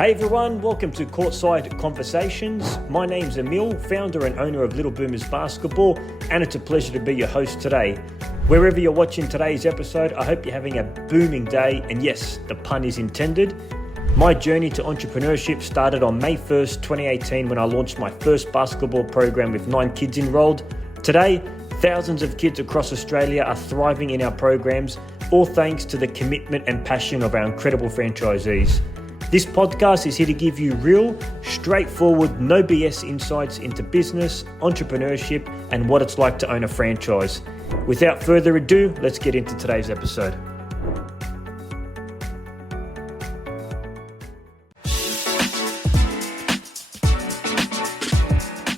Hey everyone, welcome to Courtside Conversations. My name's Emile, founder and owner of Little Boomers Basketball, and it's a pleasure to be your host today. Wherever you're watching today's episode, I hope you're having a booming day, and yes, the pun is intended. My journey to entrepreneurship started on May 1st, 2018 when I launched my first basketball program with 9 kids enrolled. Today, thousands of kids across Australia are thriving in our programs, all thanks to the commitment and passion of our incredible franchisees. This podcast is here to give you real, straightforward, no BS insights into business, entrepreneurship, and what it's like to own a franchise. Without further ado, let's get into today's episode.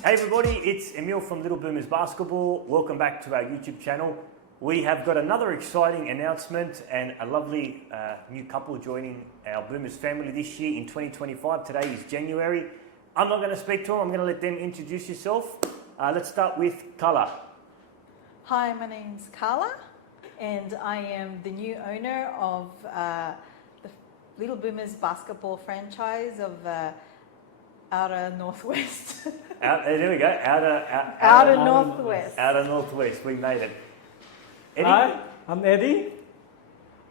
Hey everybody, it's Emile from Little Boomers Basketball. Welcome back to our YouTube channel. We have got another exciting announcement and a lovely new couple joining our Boomers family this year in 2025. Today is January. I'm not going to speak to them. I'm going to let them introduce yourself. Let's start with Carla. Hi, my name's Carla and I am the new owner of the Little Boomers Basketball franchise of Outer Northwest. There we go. Outer Northwest. Outer Northwest. We made it. Eddie? Hi, I'm Eddie.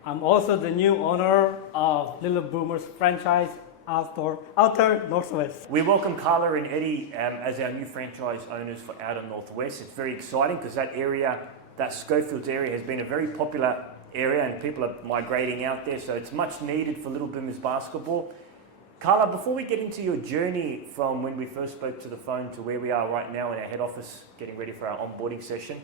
I'm also the new owner of Little Boomers franchise Outer Northwest. We welcome Carla and Eddie as our new franchise owners for Outer Northwest. It's very exciting because that area, that Schofields area, has been a very popular area and people are migrating out there, so it's much needed for Little Boomers Basketball. Carla, before we get into your journey from when we first spoke to the phone to where we are right now in our head office getting ready for our onboarding session,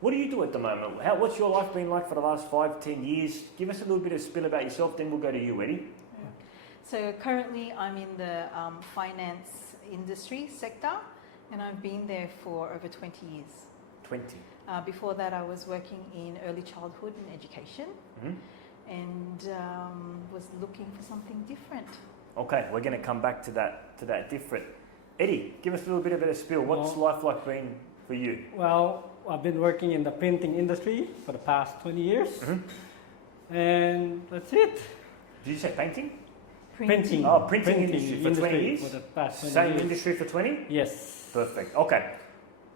what do you do at the moment? What's your life been like for the last 5-10 years? Give us a little bit of spill about yourself, then we'll go to you, Eddie. So currently I'm in the finance industry sector and I've been there for over 20 years. 20? Before that I was working in early childhood and education and was looking for something different. Okay, we're going to come back to that different. Eddie, give us a little bit of a spill. What's life like been for you? Well, I've been working in the printing industry for the past 20 years. And that's it. Did you say painting? Printing. Oh, printing industry for 20 years? For the past 20 same years. industry for 20? Yes. Perfect. Okay.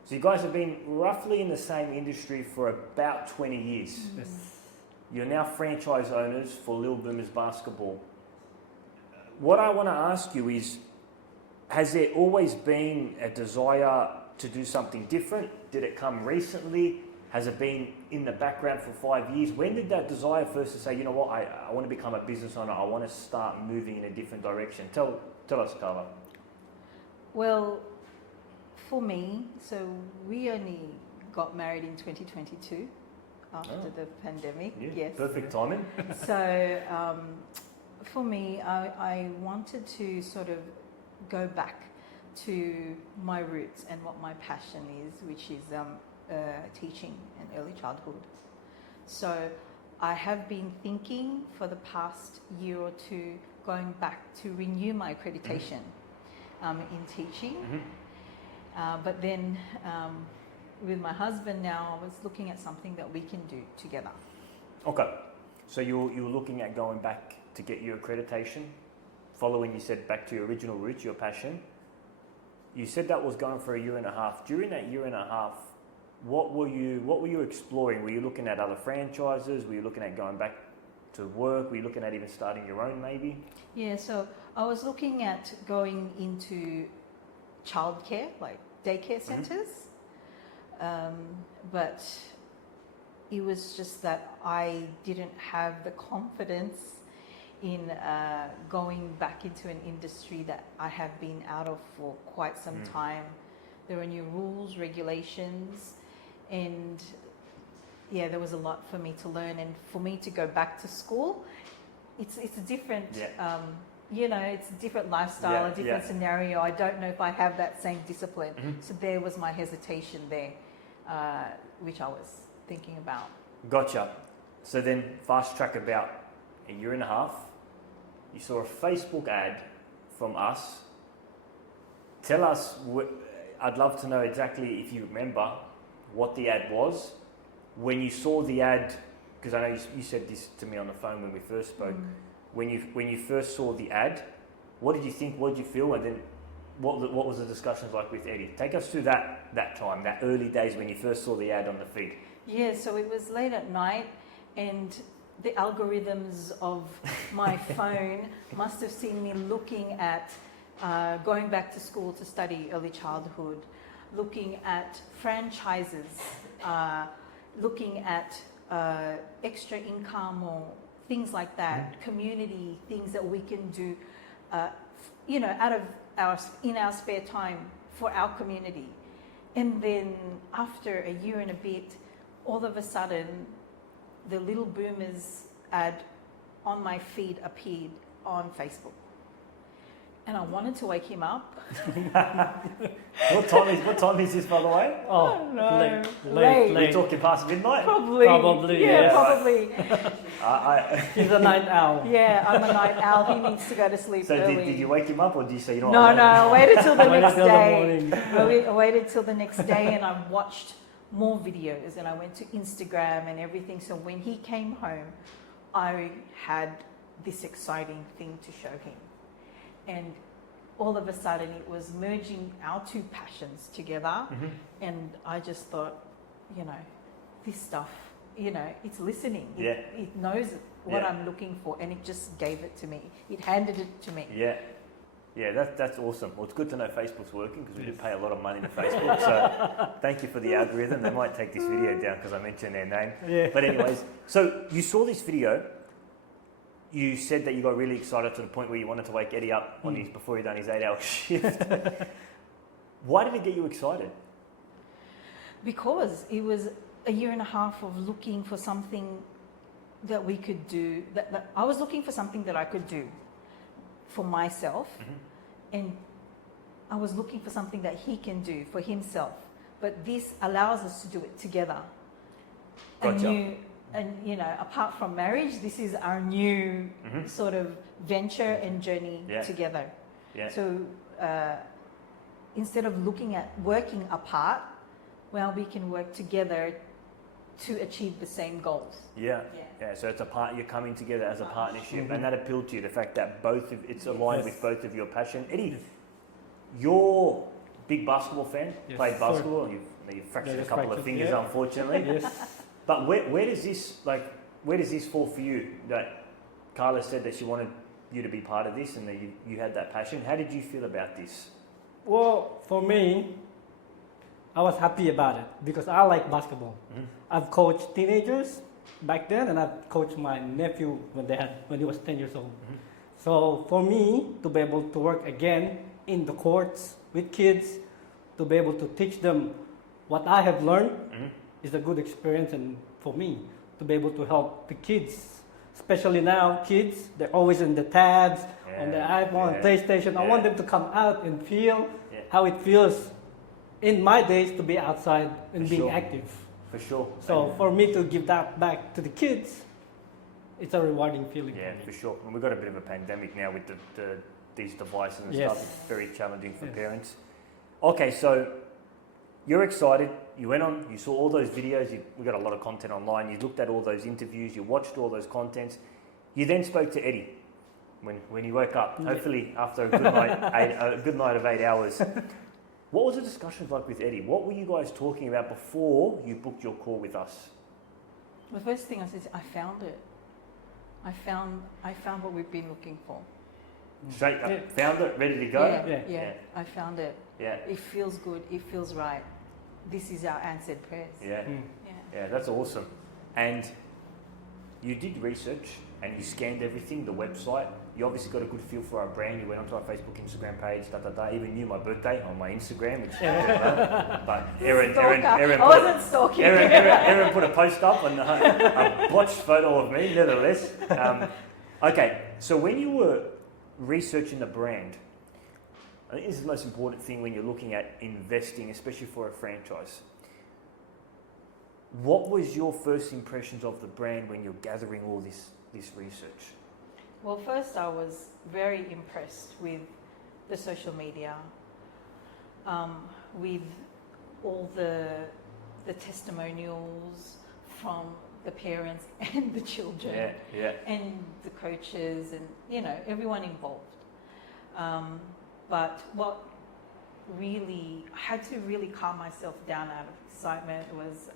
So you guys have been roughly in the same industry for about 20 years. Yes. You're now franchise owners for Little Boomers Basketball. What I want to ask you is, has there always been a desire to do something different? Did it come recently? Has it been in the background for 5 years? When did that desire first to say, you know what, I want to become a business owner, I want to start moving in a different direction? Tell us, Carla. Well, for me, so we only got married in 2022 after the pandemic. Yeah, yes. Perfect timing. So for me, I wanted to sort of go back to my roots and what my passion is, which is teaching and early childhood. So I have been thinking for the past year or two going back to renew my accreditation in teaching. But then with my husband now, I was looking at something that we can do together. Okay. So you were looking at going back to get your accreditation, following, you said, back to your original roots, your passion. You said that was going for a year and a half. During that year and a half, what were you exploring? Were you looking at other franchises? Were you looking at going back to work? Were you looking at even starting your own maybe? Yeah, so I was looking at going into childcare, like daycare centres, but it was just that I didn't have the confidence in going back into an industry that I have been out of for quite some time. There were new rules, regulations, and yeah, there was a lot for me to learn. And for me to go back to school, it's a different, it's a different lifestyle, a different scenario. I don't know if I have that same discipline. So there was my hesitation there, which I was thinking about. Gotcha. So then fast track about a year and a half, you saw a Facebook ad from us. Tell us, I'd love to know exactly, if you remember, what the ad was. When you saw the ad, because I know you said this to me on the phone when we first spoke, when you first saw the ad, what did you think? What did you feel? And then what was the discussions like with Eddie? Take us through that time, that early days when you first saw the ad on the feed. Yeah, so it was late at night, and the algorithms of my phone must have seen me looking at going back to school to study early childhood, looking at franchises, looking at extra income or things like that, community things that we can do, out of in our spare time for our community. And then after a year and a bit, all of a sudden, the Little Boomers ad on my feed appeared on Facebook. And I wanted to wake him up. What time is this, by the way? Oh, no. late. We're talking past midnight? Probably. Yeah, yes. probably. He's a night owl. Yeah, I'm a night owl. He needs to go to sleep So early. did you wake him up, or did you say, you know No, what? I waited till the next Till the day. morning. I waited till the next day, and I watched more videos, and I went to Instagram and everything. So when he came home, I had this exciting thing to show him. And all of a sudden it was merging our two passions together. And I just thought, this stuff, it's listening. It knows what I'm looking for, and it just gave it to me. It handed it to me. Yeah, that's awesome. Well, it's good to know Facebook's working, because we do pay a lot of money to Facebook. So thank you for the algorithm. They might take this video down because I mentioned their name. Yeah. But anyways, so you saw this video. You said that you got really excited to the point where you wanted to wake Eddie up on his before he'd done his 8-hour shift. Why did it get you excited? Because it was a year and a half of looking for something that we could do. That I was looking for something that I could do for myself, and I was looking for something that he can do for himself. But this allows us to do it together. Gotcha. Apart from marriage, this is our new sort of venture and journey together. Yeah. So instead of looking at working apart, we can work together to achieve the same goals. Yeah. So it's you're coming together as a partnership, and that appealed to you, the fact that it's aligned with both of your passion. Eddie, you're a big basketball fan. Yes, Played sir. basketball. You've fractured a couple of fingers, unfortunately. Yes. But where does this fall for you? That Carla said that she wanted you to be part of this, and that you had that passion. How did you feel about this? Well, for me, I was happy about it because I like basketball. I've coached teenagers back then, and I've coached my nephew when he was 10 years old. So for me to be able to work again in the courts with kids, to be able to teach them what I have learned, is a good experience, and for me to be able to help the kids, especially now kids, they're always in the tabs, on the iPhone, PlayStation. I want them to come out and feel how it feels in my days to be outside and being active. For sure. So for me to give that back to the kids, it's a rewarding feeling. Yeah, for sure. And we've got a bit of a pandemic now with these devices and Yes. stuff. It's very challenging for parents. Okay, so you're excited. You went on, you saw all those videos. We got a lot of content online. You looked at all those interviews. You watched all those contents. You then spoke to Eddie when you woke up, hopefully after a good night of 8 hours. What was the discussions like with Eddie? What were you guys talking about before you booked your call with us? The first thing I said, I found it. I found what we've been looking for. Straight up, found it, ready to go? Yeah, I found it. Yeah. It feels good. It feels right. This is our answered prayers. Yeah, that's awesome. And you did research and you scanned everything, the website. You obviously got a good feel for our brand. You went onto our Facebook, Instagram page, even knew my birthday on my Instagram. Which but Erin put a post up and a botched photo of me, nevertheless. Okay, so when you were researching the brand, I think this is the most important thing when you're looking at investing, especially for a franchise. What was your first impressions of the brand when you're gathering all this research? Well, first I was very impressed with the social media, with all the testimonials from the parents and the children, and the coaches, and everyone involved. But what really I had to really calm myself down out of excitement was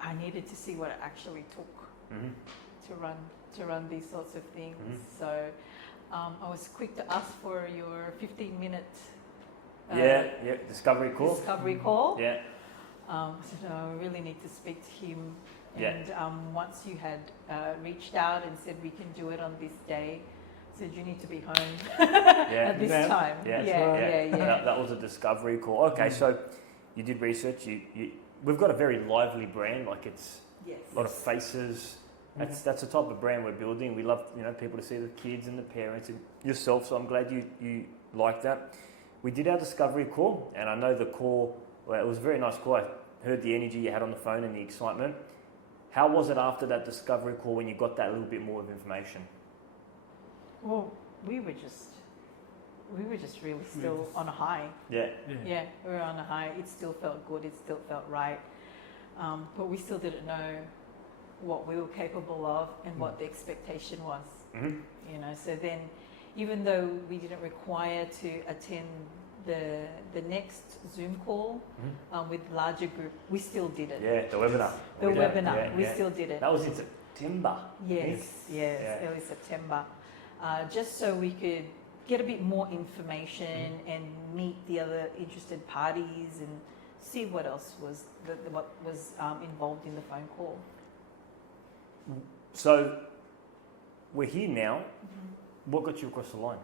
I needed to see what it actually took to run these sorts of things. So I was quick to ask for your 15-minute discovery call. Yeah. I said, I really need to speak to him. And once you had reached out and said we can do it on this day, I said you need to be home at this time. That was a discovery call. Okay, so you did research. We've got a very lively brand. Like it's a lot of faces. That's the type of brand we're building. We love people to see the kids and the parents and yourself. So I'm glad you like that. We did our discovery call, and I know the call. Well, it was a very nice call. I heard the energy you had on the phone and the excitement. How was it after that discovery call when you got that little bit more of information? Well, we were just really still on a high. Yeah, we were on a high. It still felt good. It still felt right. But we still didn't know what we were capable of and what the expectation was. So then, even though we didn't require to attend the next Zoom call with larger group, we still did it. Yeah, the webinar. We still did it. That was in September. Yes, early September. Just so we could get a bit more information and meet the other interested parties and see what else was involved in the phone call. So we're here now. What got you across the line?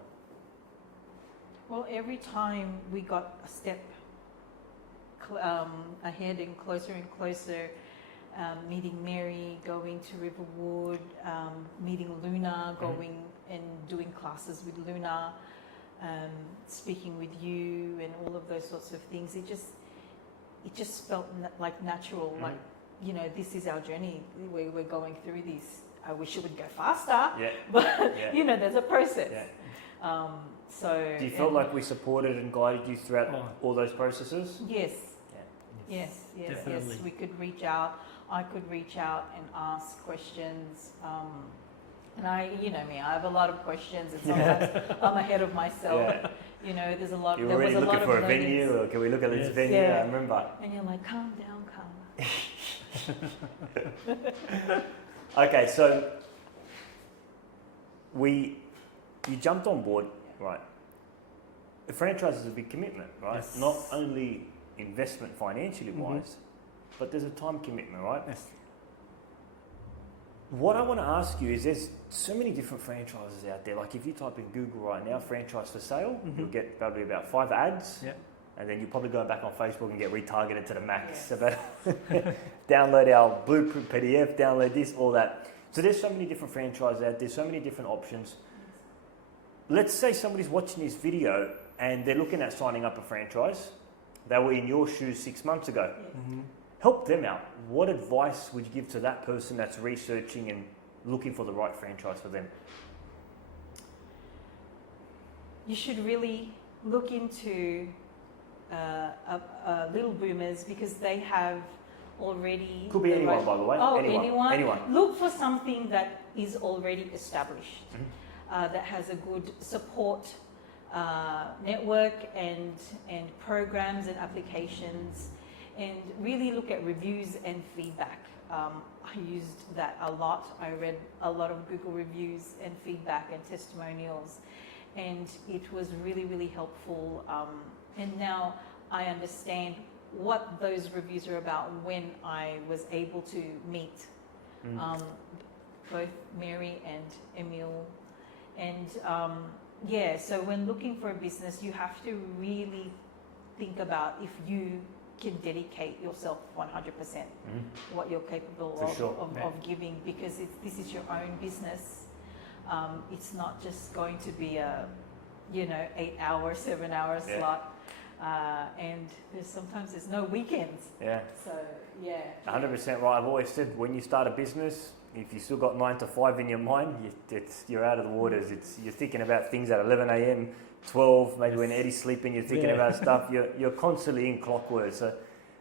Well, every time we got a step ahead and closer, meeting Mary, going to Riverwood, meeting Luna, going and doing classes with Luna, speaking with you, and all of those sorts of things. It just felt like natural. Like this is our journey. We're going through this. I wish it would go faster, but there's a process. So do you feel like we supported and guided you throughout all those processes? Yes. Yes. We could reach out. I could reach out and ask questions. And you know me, I have a lot of questions, and sometimes I'm ahead of myself. There's a lot. You were already looking for a venue, or can we look at this venue? I remember. And you're like, calm down, Carla. Okay, so you jumped on board, right? The franchise is a big commitment, right? Yes. Not only investment financially wise, but there's a time commitment, right? Yes. What I want to ask you is there's so many different franchises out there. Like if you type in Google right now, franchise for sale, you'll get probably about 5 ads. Yeah. And then you'll probably go back on Facebook and get retargeted to the max. About download our blueprint PDF, download this, all that. So there's so many different franchises out there, so many different options. Let's say somebody's watching this video and they're looking at signing up a franchise. They were in your shoes 6 months ago. Help them out. What advice would you give to that person that's researching and looking for the right franchise for them? You should really look into Little Boomers, because they have already... Could be anyone, by the way. Oh, anyone. Look for something that is already established, that has a good support network and programs and applications, and really look at reviews and feedback. I used that a lot. I read a lot of Google reviews and feedback and testimonials, and it was really, really helpful. And now I understand what those reviews are about when I was able to meet both Mary and Emile. And so when looking for a business, you have to really think about if you can dedicate yourself 100%, what you're capable of giving, because this is your own business. It's not just going to be a 8-hour, 7-hour slot. And sometimes there's no weekends. Yeah. So, 100% right. I've always said when you start a business, if you still got 9 to 5 in your mind, you're out of the waters. You're thinking about things at 11 a.m., 12, maybe when Eddie's sleeping, you're thinking about stuff. You're constantly in clockwork. So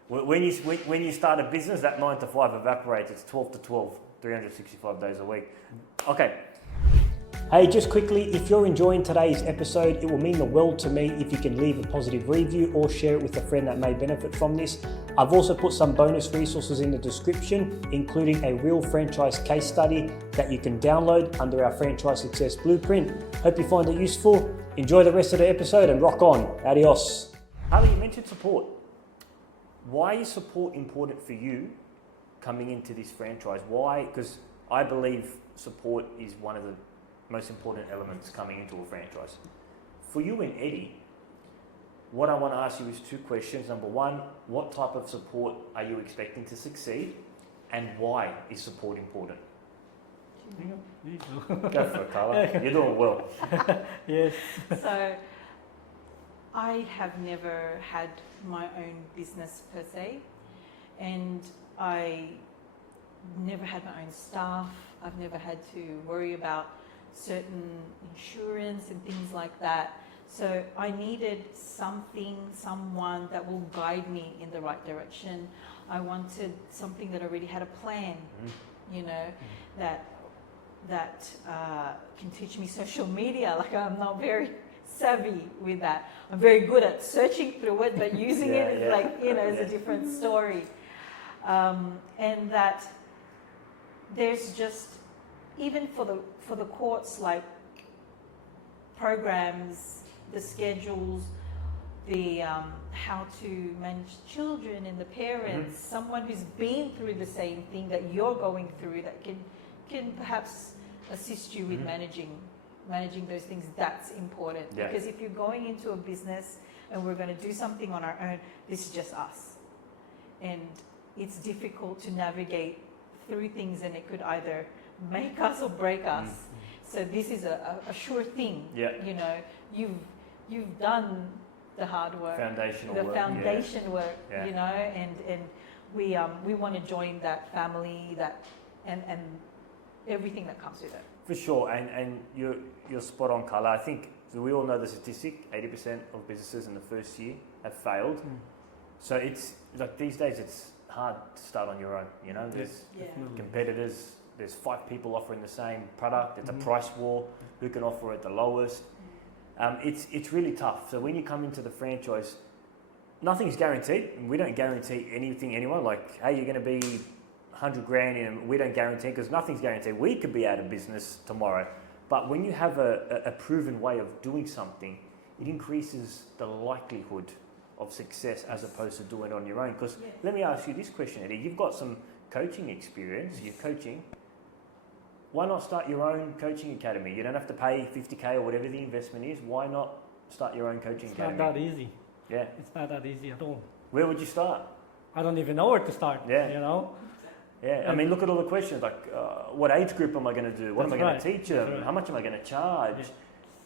When you start a business, that 9 to 5 evaporates. It's 12 to 12, 365 days a week. Okay. Hey, just quickly, if you're enjoying today's episode, it will mean the world to me if you can leave a positive review or share it with a friend that may benefit from this. I've also put some bonus resources in the description, including a real franchise case study that you can download under our Franchise Success Blueprint. Hope you find it useful. Enjoy the rest of the episode and rock on. Adios. Carla, you mentioned support. Why is support important for you coming into this franchise? Why? Because I believe support is one of the most important elements coming into a franchise. For you and Eddie, what I want to ask you is 2 questions. Number 1, what type of support are you expecting to succeed? And why is support important? Go for it, Carla. You're doing well. Yes. So I have never had my own business per se, and I never had my own staff. I've never had to worry about certain insurance and things like that. So I needed someone that will guide me in the right direction. I wanted something that already had a plan, you know, that can teach me social media. Like, I'm not very savvy with that. I'm very good at searching through it, but using it is like, you know, is a different story. And that there's just, even for the courts, like programs, the schedules, the how to manage children and the parents, someone who's been through the same thing that you're going through, that can perhaps assist you with managing those things. That's important. Yeah. Because if you're going into a business and we're going to do something on our own, this is just us, and it's difficult to navigate through things, and it could either make us or break us. So this is a sure thing. Yeah. You know, you've done the hard work, Foundation work. Yeah. you know, and we want to join that family, that and everything that comes with it. For sure, and you're spot on, Carla. I think we all know the statistic: 80% of businesses in the first year have failed. So it's like these days it's hard to start on your own. You know, there's competitors. There's 5 people offering the same product. It's a price war. Who can offer it the lowest? It's really tough. So when you come into the franchise, nothing's guaranteed. We don't guarantee anything anyone. Like, hey, you're going to be 100 grand in. We don't guarantee, because nothing's guaranteed. We could be out of business tomorrow. But when you have a proven way of doing something, it increases the likelihood of success as opposed to doing it on your own. Because let me ask you this question, Eddie. You've got some coaching experience. You're coaching. Why not start your own coaching academy? You don't have to pay 50K or whatever the investment is. Why not start your own coaching academy? It's not that easy. Yeah. It's not that easy at all. Where would you start? I don't even know where to start. Yeah. You know? Yeah. I mean, look at all the questions. Like, what age group am I going to do? What am I going to teach them? Right. How much am I going to charge? Yeah.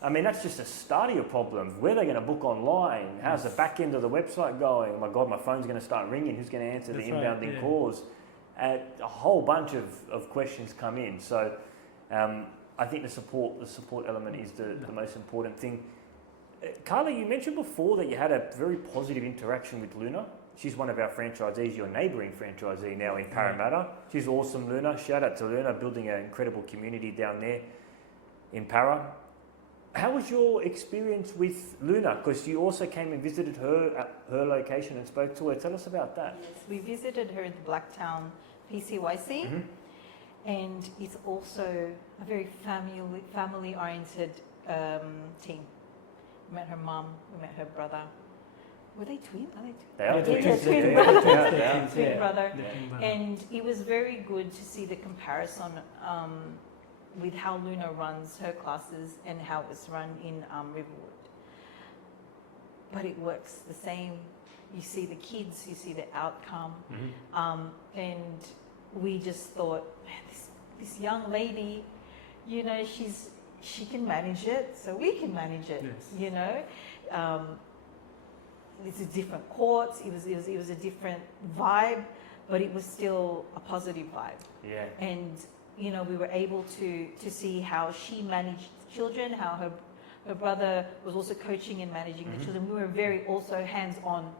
I mean, that's just a start of your problem. Where are they going to book online? How's the back end of the website going? Oh my God, my phone's going to start ringing. Who's going to answer the inbounding calls? A whole bunch of questions come in. So I think the support element is the most important thing. Carla, you mentioned before that you had a very positive interaction with Luna. She's one of our franchisees, your neighbouring franchisee now in Parramatta. She's awesome, Luna. Shout out to Luna, building an incredible community down there in Para. How was your experience with Luna? Because you also came and visited her at her location and spoke to her. Tell us about that. Yes, we visited her in the Blacktown PCYC, and it's also a very family-oriented team. We met her mum, we met her brother. Were they twins? Are they twins? They are twins. Twin brother. And it was very good to see the comparison with how Luna runs her classes and how it's run in Riverwood. But it works the same. You see the kids, you see the outcome. And we just thought, man, this young lady, you know, she can manage it, so we can manage it. You know, it's a different courts. It was a different vibe, but it was still a positive vibe. Yeah. And you know, we were able to see how she managed children, how her brother was also coaching and managing the children. We were very also hands-on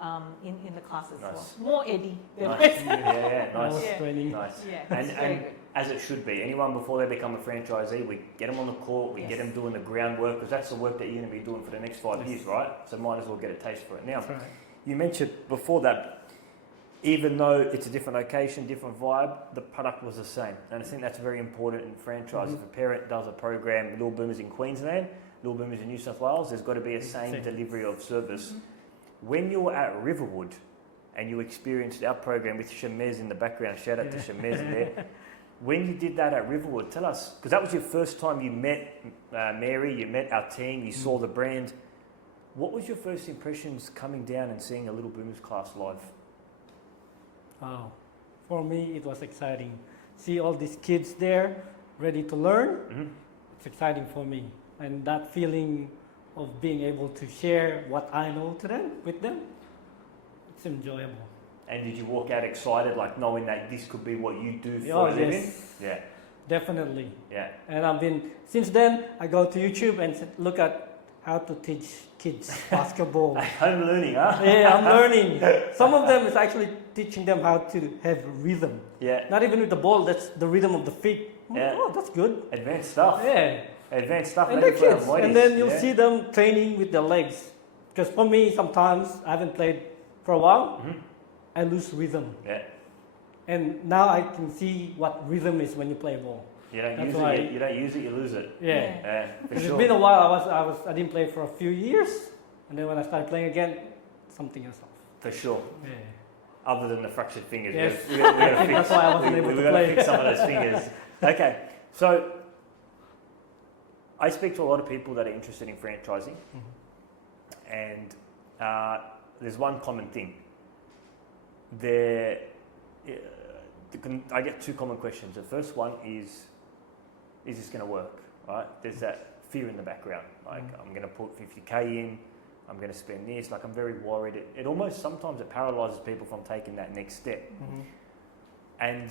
in the class as well. Nice. More Eddie than Nice. myself. Yeah, I nice. was Yeah. training. Nice. Yeah, And, it's very and good. as it should be. Anyone before they become a franchisee, we get them on the court, we Yes. get them doing the groundwork, because that's the work that you're going to be doing for the next 5 Yes. years, right? So might as well get a taste for it. Now, That's right. you mentioned before that, even though it's a different location, different vibe, the product was the same. And I think that's very important in franchise. Mhm. If a parent does a program, Little Boomers in Queensland, Little Boomers in New South Wales, there's got to be a same Same. delivery of service. Mhm. When you were at Riverwood and you experienced our program with Shamez in the background, shout out to Shamez there. When you did that at Riverwood, tell us, because that was your first time you met Mary, you met our team, you saw the brand. What was your first impressions coming down and seeing a Little Boomers class live? Wow. For me, it was exciting. See all these kids there, ready to learn. Mm-hmm. It's exciting for me. And that feeling of being able to share what I know to them, with them, it's enjoyable. And did you walk out excited, like knowing that this could be what you do for Oh, a living? yes. Yeah, Definitely. yeah. And since then, I go to YouTube and look at how to teach kids basketball. Home learning, huh? Yeah, I'm learning. Some of them is actually teaching them how to have rhythm. Yeah, Not even with the ball, that's the rhythm of the feet. Yeah. Oh, that's good. advanced stuff. Yeah. Advanced stuff. And maybe they're for our kids. boys, And then you'll yeah? see them training with their legs. Because for me, sometimes I haven't played for a while, Mhm. I lose rhythm. Yeah. And now I can see what rhythm is when you play ball. You don't That's use why- it, you don't use it, you lose it. Yeah. Yeah. Yeah, for Because sure. it's been a while. I didn't play for a few years, and then when I started playing again, something else. For sure. Yeah. Other than the fractured fingers. Yes. We gotta fix, That's why I wasn't able to we gotta play. fix some of those fingers. Okay, so I speak to a lot of people that are interested in franchising, and there's one common thing. I get two common questions. The first one is this going to work? Right? There's that fear in the background. Like, I'm going to put 50K in, I'm going to spend this. Like, I'm very worried. It almost sometimes it paralyzes people from taking that next step. Mhm. And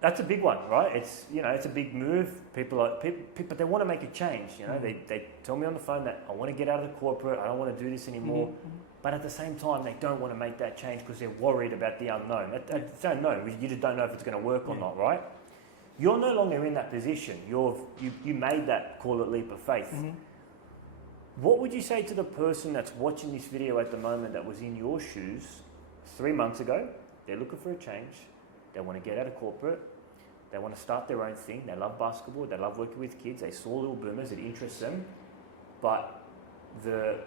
that's a big one, right? It's it's a big move. People, but they want to make a change. They tell me on the phone that I want to get out of the corporate. I don't want to do this anymore. But at the same time, they don't want to make that change because they're worried about the unknown. It's unknown. You just don't know if it's going to work or not, right? You're no longer in that position. You made that, call it leap of faith. Mhm. What would you say to the person that's watching this video at the moment that was in your shoes 3 months ago? They're looking for a change. They want to get out of corporate. They want to start their own thing. They love basketball. They love working with kids. They saw Little Boomers. It interests them. But the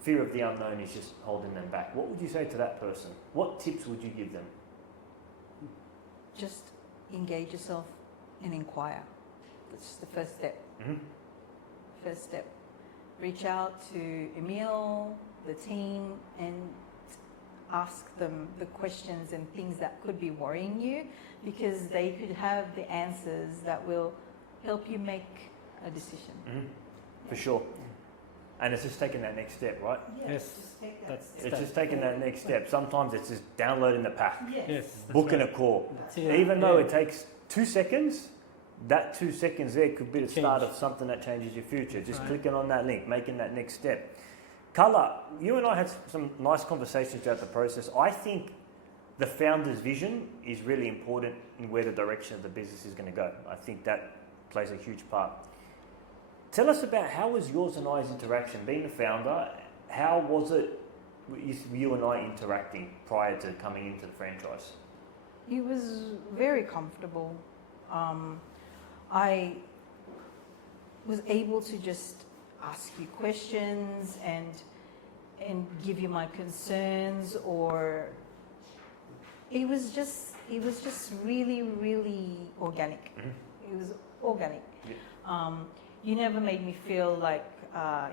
fear of the unknown is just holding them back. What would you say to that person? What tips would you give them? Just engage yourself and inquire. That's the first step. Mm-hmm. First step. Reach out to Emile, the team, and ask them the questions and things that could be worrying you, because they could have the answers that will help you make a decision. Mm-hmm. For sure. And it's just taking that next step, right? Yes, just take that that's- step. It's just taking that next step. Sometimes it's just downloading the pack, Yes. Yes. that's booking right. a call. That's it. Even though Yeah. it takes 2 seconds, that 2 seconds there could be the start Change. of something that changes your future. Just Right. clicking on that link, making that next step. Carla, you and I had some nice conversations throughout the process. I think the founder's vision is really important in where the direction of the business is going to go. I think that plays a huge part. Tell us about how was yours and I's interaction, being the founder. How was it you and I interacting prior to coming into the franchise? It was very comfortable. I was able to just ask you questions and give you my concerns, or it was just really, really organic. Mhm. It was organic. Yeah. You never made me feel like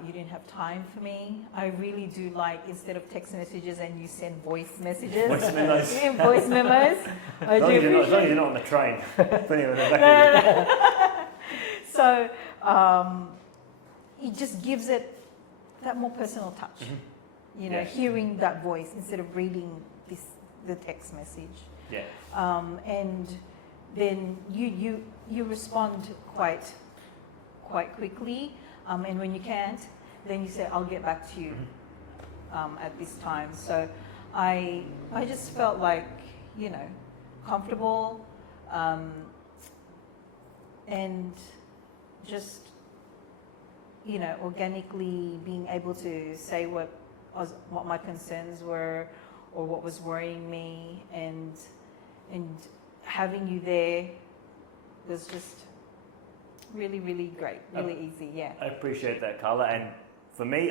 you didn't have time for me. I really do like, instead of text messages and you send voice messages. Voice memos. Yeah, voice memos. I As long do as you're appreciate. not on the train. Putting it in the back of you. So it just gives it that more personal touch. You know, Yes. hearing that voice instead of reading the text message. Yeah. And then you respond quite quickly. And when you can't, then you say, I'll get back to you at this time. So I just felt like, you know, comfortable, and just, you know, organically being able to say what my concerns were or what was worrying me, and having you there was just really, really great, really easy, yeah. I appreciate that, Carla. And for me,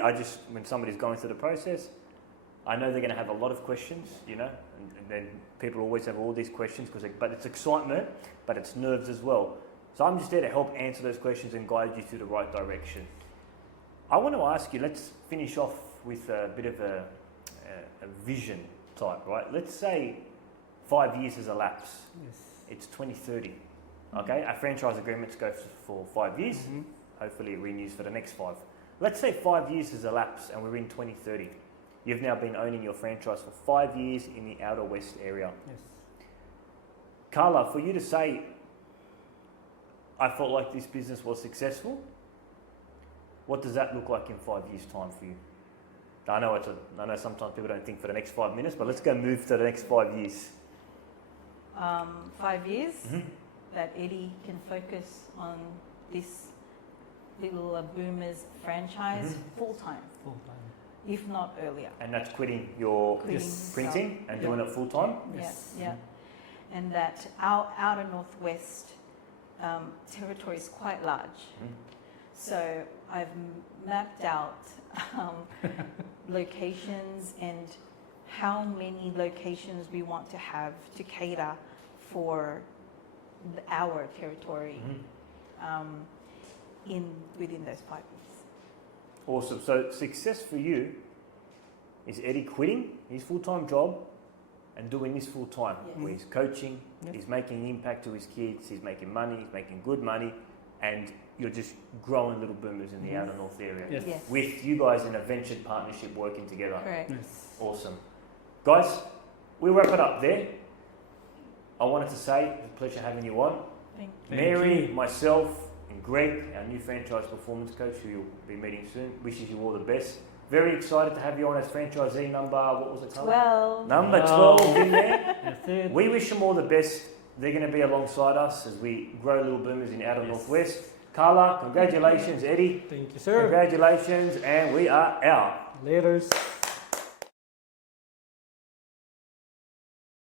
when somebody's going through the process, I know they're going to have a lot of questions, you know, and then people always have all these questions, but it's excitement, but it's nerves as well. So I'm just there to help answer those questions and guide you through the right direction. I want to ask you, let's finish off with a bit of a vision type, right? Let's say 5 years has elapsed. Yes. It's 2030. Okay, our franchise agreements go for 5 years. Mm-hmm. Hopefully it renews for the next 5. Let's say 5 years has elapsed and we're in 2030. You've now been owning your franchise for 5 years in the Outer West area. Yes. Carla, for you to say, I felt like this business was successful, what does that look like in 5 years' time for you? I know sometimes people don't think for the next 5 minutes, but let's go move to the next 5 years. 5 years, Mm-hmm. that Eddie can focus on this little Boomers franchise full-time, if not earlier. And that's quitting your printing and doing it full-time? Yes, yeah. And that our outer northwest territory is quite large. So I've mapped out locations and how many locations we want to have to cater for our territory within those 5 years. Awesome. So success for you is Eddie quitting his full-time job and doing this full-time. Yes. Where he's coaching, Yes. he's making an impact to his kids, he's making money, he's making good money, and you're just growing Little Boomers in the outer north area. Yes. Yes. With you guys in a ventured partnership working together. Correct. Yes. Awesome. Guys, we'll wrap it up there. I wanted to say, it's a pleasure having you on. Thank Mary, myself, and Greg, our new franchise performance coach, who you'll be meeting soon, wishes you all the best. Very excited to have you on as franchisee number, what was it, Carla? 12. Number 12 in there. That's it. We wish them all the best. They're going to be alongside us as we grow Little Boomers in Outer Northwest. Carla, congratulations. Eddie, Thank you, sir. congratulations. And we are out. Laters.